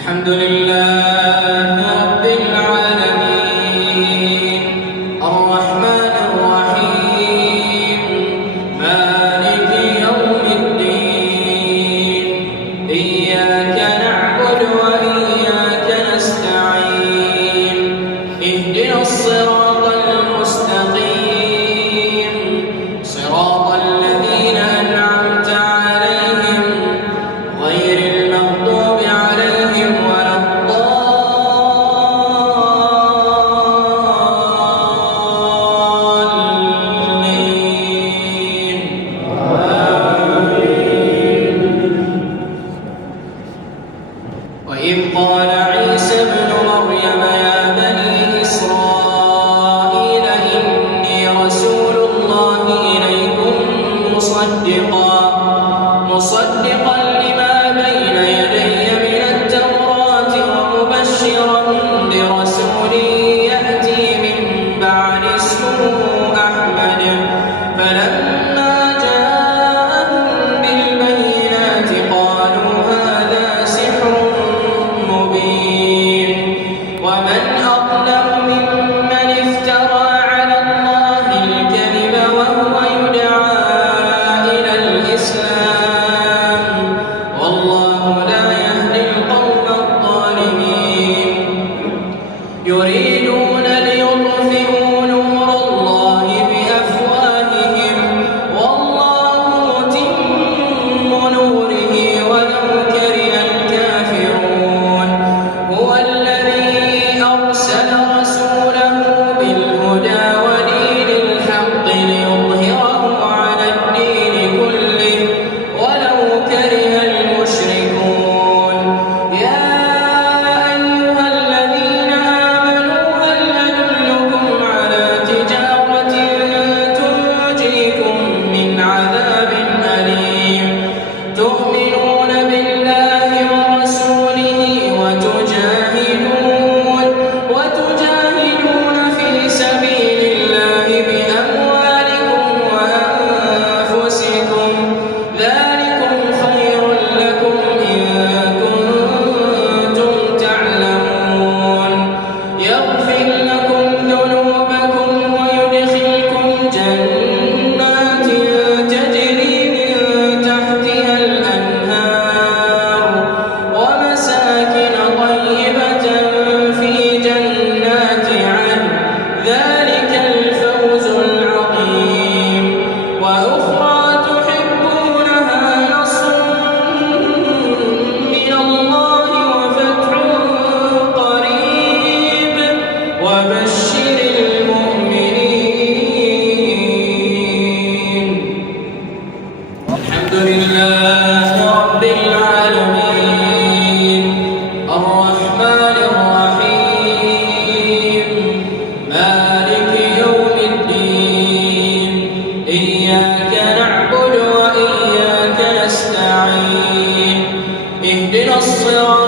الحمد لله رب العالمين الرحمن الرحيم مالك يوم الدين إياك نعبد وإياك نستعين اهدنا الصراط المستقيم صراط الذين أنعمت عليهم غير المغضوب عليهم ولا الضالين وإذ قال عيسى ابن مريم يا بني إسرائيل إني رسول الله إليكم مصدقا لما بين يدي من التوراة ومبشرا برسول يأتي من بعد اسمه أحمد فلما جاءهم بالبينات قالوا هذا سحر مبين ومن أظلم ممن افترى على الله الكذب وهو يدعى إلى الإسلام والله لا يهدي القوم الظالمين يريدون ليطفئوا نور الله بأفواههم والله متم نوره ولو كره الكافرون هو الذي أرسل رسوله بالهدى ودين الحق ليظهره على الدين كله ولو كره المشركون يا أيها الذين آمنوا هل أدلكم على تجارة تنجيكم من عذاب أليم تؤمنون بالله ورسوله وتجاهدون في سبيل الله بأموالكم وأنفسكم ذلكم خير لكم إن كنتم تعلمون يغفر لكم ذنوبكم ويدخلكم جنات تجري من تحتها الأنهار ومساكن طيبة في جنات عدن ذلك الفوز العظيم وأخرى تحبونها نصر من الله وفتح قريب وبشر المؤمنين الحمد لله رب العالمين الرحمن الرحيم مالك يوم الدين إياك نعبد وإياك نستعين اهدنا الصراط